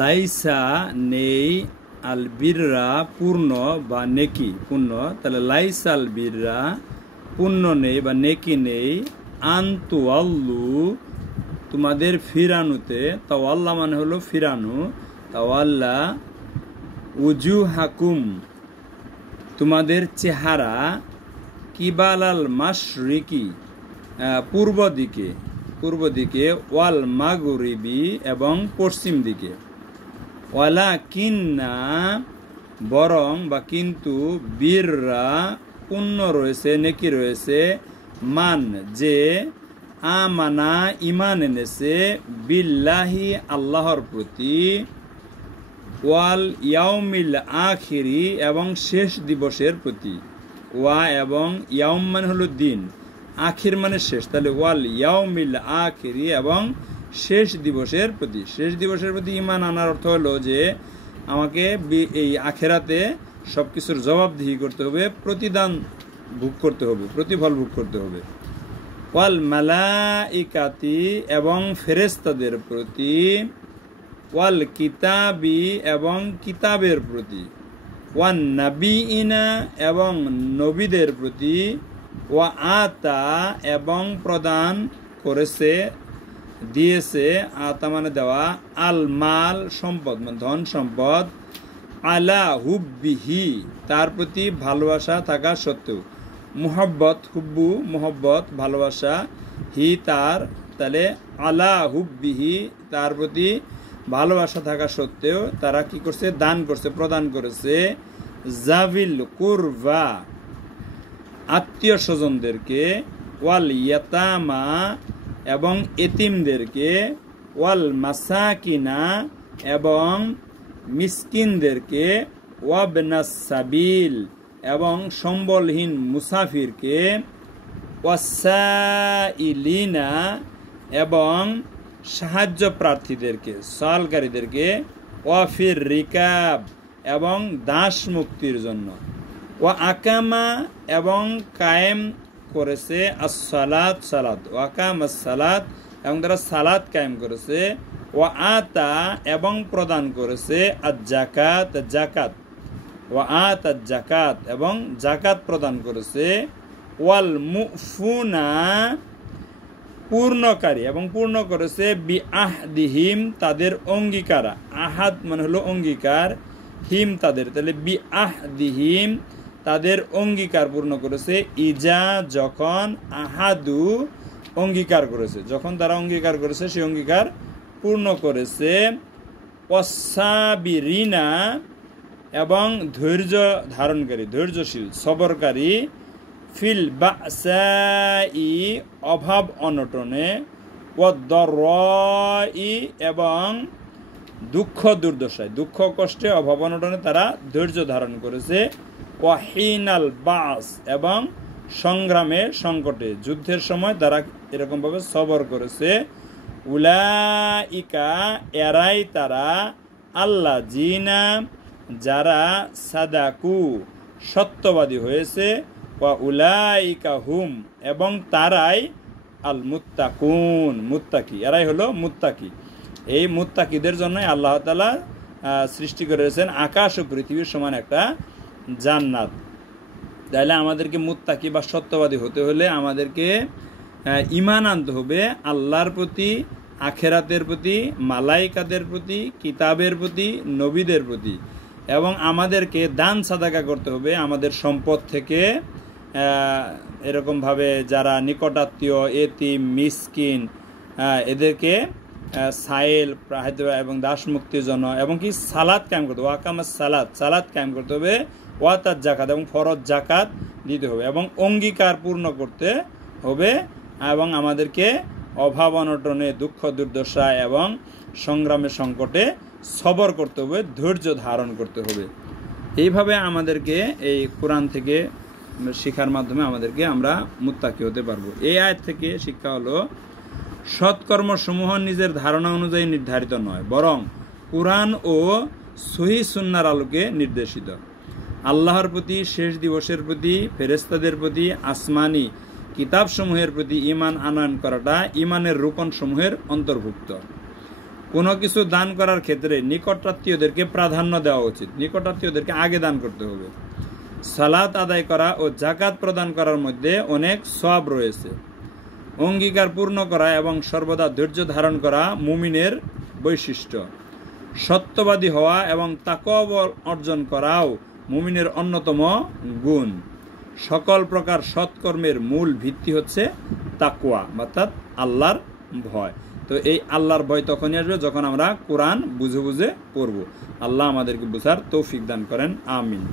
লাইসা নেই আল বিররা পূর্ণ বা নেকি পূর্ণ, তাহলে লাইসা আল বিররা পূর্ণ নেই বা নেকি নেই, আন্তু আল্লু তোমাদের ফিরানুতে, তাওয়াল্লা মানে হলো ফিরানু, তাওয়াল্লা উজু হাকুম তোমাদের চেহারা, কিবালাল মাশরিকি পূর্ব দিকে, ওয়াল মাগরিবি এবং পশ্চিম দিকে, ওয়ালা কিন্না বরং বা কিন্তু, বীররা পুণ্য রয়েছে নেকি রয়েছে, মান যে, আমানা ইমান এনেছে, বিল্লাহি আল্লাহর প্রতি, ওয়াল ইয়াউমিল আখিরি এবং শেষ দিবসের প্রতি, ওয়া এবং ইয়াউম মানে হলো দিন, আখির মানে শেষ, তাহলে ওয়াল ইয়াউমিল আখিরি এবং শেষ দিবসের প্রতি ঈমান আনার অর্থ হলো যে আমাকে এই আখিরাতে সবকিছুর জবাবদিহি করতে হবে, প্রতিদান ভোগ করতে হবে, প্রতিফল ভোগ করতে হবে। ওয়াল মালাইকাতি এবং ফেরেশতাদের প্রতি, ওয়াল কিতাবি এবং কিতাবের প্রতি, ওয়ান নাবিইনা এবং নবীদের প্রতি, ওয়া আতা এবং প্রদান করেছে দিয়েছে, আতা মানে দেওয়া, আল মাল সম্পদ মানে ধন সম্পদ, আলা হুব্বিহি তার প্রতি ভালোবাসা থাকা সত্ত্বেও, মুহাব্বত হুব্বু মুহাব্বত ভালোবাসা, হি তার, তাহলে আলা হুব্বিহি তার প্রতি ভালোবাসা থাকা সত্ত্বেও তারা কি করছে, দান করছে, প্রদান করেছে, জাবিল কুরবা আত্মীয় স্বজনদেরকে, ওয়াল ইয়াতামা এবং এতিমদেরকে, ওয়াল মাসাকিনা এবং মিসকিনদেরকে, ওয়াবনাস সাবিল এবং সম্বলহীন মুসাফিরকে, ওয়াসাইলিনা এবং সাহায্য প্রার্থীদেরকে সওয়ালকারীদেরকে, ওয়াফির রিকাব এবং দাস মুক্তির জন্য, ওয়া আকামা এবং কায়েম করেছে as-সালাত সালাত, ওয়া আকামা as-সালাত এবং তারা সালাত কায়েম করেছে, ওয়া আতা এবং প্রদান করেছে আজ-জাকাত জাকাত, ওয়া আতা জাকাত এবং জাকাত প্রদান করেছে, ওয়াল মুফুনা পূর্ণকারী এবং পূর্ণ করেছে, বি আহদিহিম তাদের অঙ্গীকার, আহাদ মানে হলো অঙ্গীকার, হিম তাদের, তাহলে বি আহদিহিম তাদের অঙ্গীকার পূর্ণ করেছে, ইজা যখন, আহাদু অঙ্গীকার করেছে, যখন তারা অঙ্গীকার করেছে সেই অঙ্গীকার পূর্ণ করেছে, ওয়াসাবিরিনা এবং ধৈর্য ধারণকারী ধৈর্যশীল সবরকারী, ফিল বাসাই অভাব অনটনে, ওয়াদ-দাররাই এবং দুঃখ দুর্দশায় দুঃখ কষ্টে অভাব অনটনে তারা ধৈর্য ধারণ করেছে, ওয়াহিনাল বাস এবং সংগ্রামে সংকটে যুদ্ধের সময় তারা এরকমভাবে সবর করেছে, উলাইকা এরাই তারা, আল্লাহ জিনা যারা, সাদাকু সত্যবাদী হয়েছে, ওয়া উলাইকা হুম এবং তারাই, আল মুত্তাকুন মুত্তাকি, এরাই হলো মুত্তাকি। এই মুত্তাকিদের জন্য আল্লাহ তাআলা সৃষ্টি করেছেন আকাশ ও পৃথিবীর সমান একটা জান্নাত। তাহলে আমাদেরকে মুত্তাকি বা সত্যবাদী হতে হলে আমাদেরকে ঈমান আনতে হবে আল্লাহর প্রতি, আখেরাতের প্রতি, মালাইকাদের প্রতি, কিতাবের প্রতি, নবীদের প্রতি, এবং আমাদেরকে দান সাদাকা করতে হবে আমাদের সম্পদ থেকে, এরকমভাবে যারা নিকটাত্মীয়, এতিম, মিসকিন এদেরকে সাইল এবং দাস মুক্তির জন্য, এবং কি সালাত কায়েম করতে হবে, ওয়াকামাস সালাত সালাত কায়েম করতে হবে, ওয়াতাজ জাকাত এবং ফরজ জাকাত দিতে হবে, এবং অঙ্গীকার পূর্ণ করতে হবে, এবং আমাদেরকে অভাব অনটনে দুঃখ দুর্দশা এবং সংগ্রামে সংকটে সবর করতে হবে, ধৈর্য ধারণ করতে হবে। এইভাবে আমাদেরকে এই কোরআন থেকে শিক্ষার মাধ্যমে আমাদেরকে আমরা মুত্তাকি হতে পারবো। এই আয়াত থেকে শিক্ষা হলো সৎকর্মসমূহ নিজের ধারণা অনুযায়ী নির্ধারিত নয়, বরং কোরআন ও সহিহ সুন্নাহর আলোকে নির্দেশিত। আল্লাহর প্রতি, শেষ দিবসের প্রতি, ফেরেশতাদের প্রতি, আসমানি কিতাবসমূহের প্রতি ঈমান আনয়ন করাটা ঈমানের রুকন সমূহের অন্তর্ভুক্ত। কোনো কিছু দান করার ক্ষেত্রে নিকটাত্মীয়দেরকে প্রাধান্য দেওয়া উচিত, নিকটাত্মীয়দেরকে আগে দান করতে হবে। সালাত আদায় করা ও জাকাত প্রদান করার মধ্যে অনেক সওয়াব রয়েছে। অঙ্গীকার পূর্ণ করা এবং সর্বদা ধৈর্য ধারণ করা মুমিনের বৈশিষ্ট্য। সত্যবাদী হওয়া এবং তাকওয়া অর্জন করাও মুমিনের অন্যতম গুণ। সকল প্রকার সৎকর্মের মূল ভিত্তি হচ্ছে তাকওয়া, অর্থাৎ আল্লাহর ভয়। তো এই আল্লাহর ভয় তখনই আসবে যখন আমরা কোরআন বুঝে বুঝে পড়ব। আল্লাহ আমাদেরকে বুঝার তৌফিক দান করেন, আমিন।